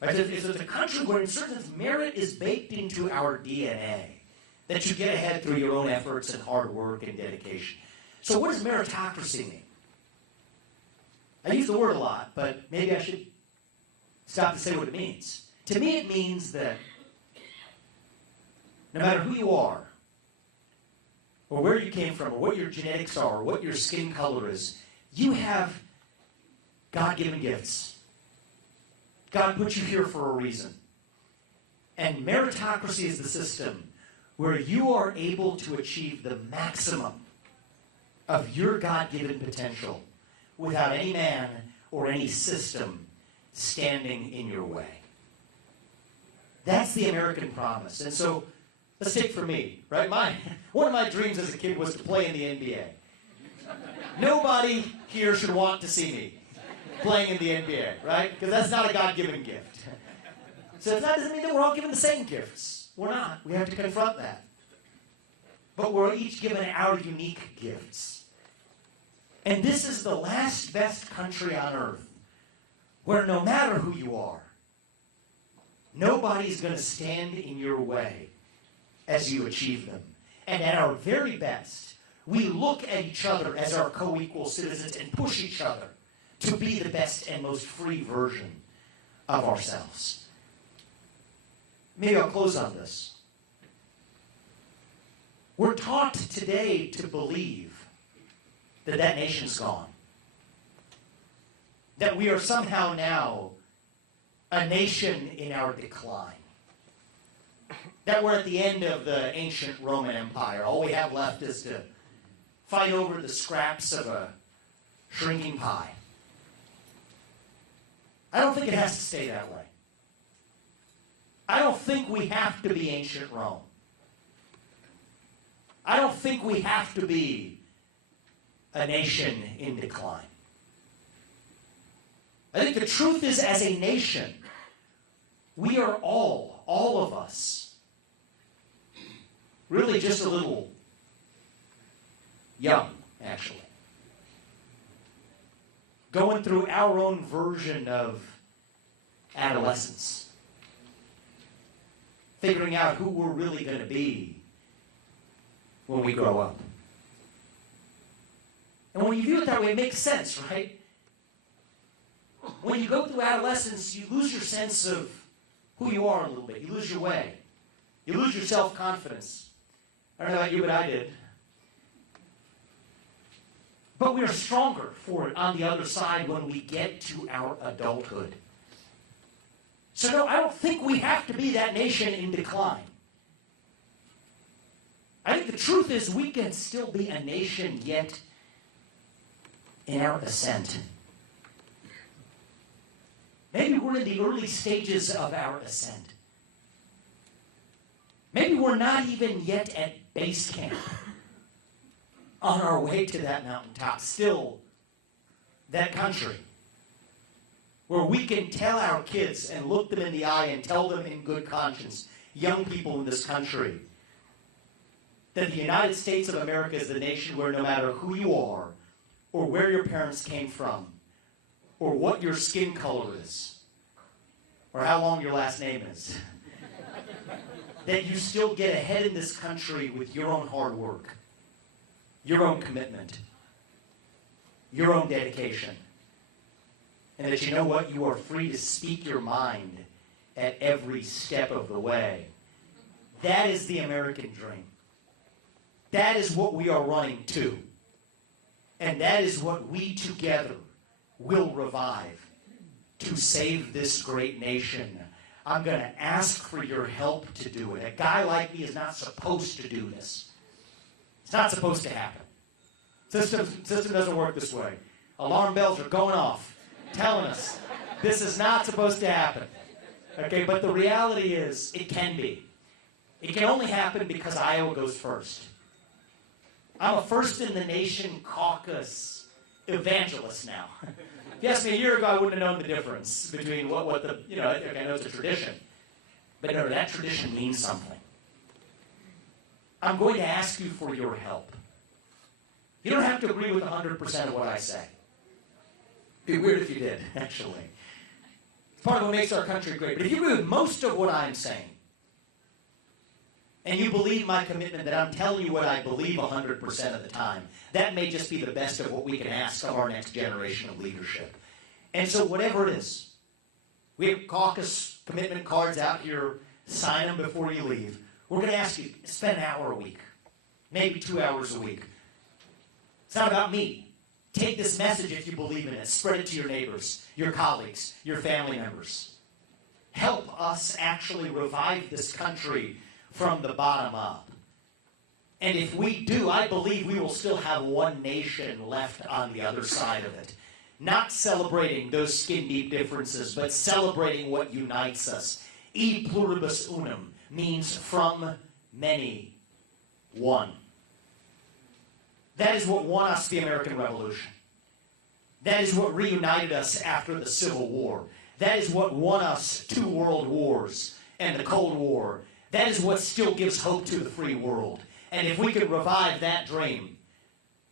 Right? So it's a country where in certain sense merit is baked into our DNA. That you get ahead through your own efforts and hard work and dedication. So what does meritocracy mean? I use the word a lot, but maybe I should stop to say what it means. To me it means that no matter who you are, or where you came from, or what your genetics are, or what your skin color is, you have God-given gifts. God put you here for a reason. And meritocracy is the system where you are able to achieve the maximum of your God-given potential without any man or any system standing in your way. That's the American promise. And so, let's take for me, right? One of my dreams as a kid was to play in the NBA. Nobody here should want to see me playing in the NBA, right? Because that's not a God-given gift. So that doesn't mean that we're all given the same gifts. We're not. We have to confront that. But we're each given our unique gifts. And this is the last best country on earth where no matter who you are, nobody's going to stand in your way as you achieve them. And at our very best, we look at each other as our co-equal citizens and push each other to be the best and most free version of ourselves. Maybe I'll close on this. We're taught today to believe that nation's gone. That we are somehow now a nation in our decline. That we're at the end of the ancient Roman Empire. All we have left is to fight over the scraps of a shrinking pie. I don't think it has to stay that way. I don't think we have to be ancient Rome. I don't think we have to be a nation in decline. I think the truth is, as a nation, we are all of us, really just a little young, actually. Going through our own version of adolescence. Figuring out who we're really going to be when we grow up. And when you view it that way, it makes sense, right? When you go through adolescence, you lose your sense of who you are a little bit. You lose your way. You lose your self-confidence. I don't know about you, but I did. But we are stronger for it on the other side when we get to our adulthood. So no, I don't think we have to be that nation in decline. I think the truth is we can still be a nation yet in our ascent. Maybe we're in the early stages of our ascent. Maybe we're not even yet at base camp on our way to that mountaintop. Still, that country where we can tell our kids and look them in the eye and tell them in good conscience, young people in this country, that the United States of America is the nation where no matter who you are, or where your parents came from, or what your skin color is, or how long your last name is, that you still get ahead in this country with your own hard work, your own commitment, your own dedication. And that you know what? You are free to speak your mind at every step of the way. That is the American dream. That is what we are running to. And that is what we together will revive to save this great nation. I'm going to ask for your help to do it. A guy like me is not supposed to do this. It's not supposed to happen. System doesn't work this way. Alarm bells are going off, telling us this is not supposed to happen. Okay, but the reality is it can be. It can only happen because Iowa goes first. I'm a first-in-the-nation caucus evangelist now. If you asked me a year ago, I wouldn't have known the difference between what the, I know it's a tradition. But no, that tradition means something. I'm going to ask you for your help. You don't have to agree with 100% of what I say. It'd be weird if you did, actually. It's part of what makes our country great. But if you agree with most of what I'm saying, and you believe my commitment that I'm telling you what I believe 100% of the time, that may just be the best of what we can ask of our next generation of leadership. And so whatever it is, we have caucus commitment cards out here. Sign them before you leave. We're going to ask you to spend an hour a week, maybe 2 hours a week. It's not about me. Take this message if you believe in it. Spread it to your neighbors, your colleagues, your family members. Help us actually revive this country from the bottom up. And if we do, I believe we will still have one nation left on the other side of it. Not celebrating those skin-deep differences, but celebrating what unites us. E pluribus unum means from many, one. That is what won us the American Revolution. That is what reunited us after the Civil War. That is what won us 2 world wars and the Cold War. That is what still gives hope to the free world. And if we could revive that dream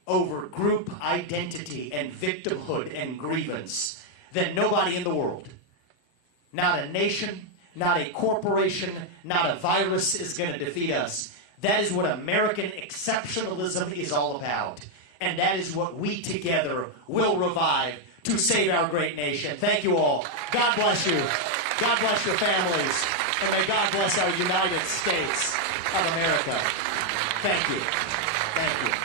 over group identity and victimhood and grievance, then nobody in the world, not a nation, not a corporation, not a virus is going to defeat us. That is what American exceptionalism is all about. And that is what we together will revive to save our great nation. Thank you all. God bless you. God bless your families. And may God bless our United States of America. Thank you. Thank you.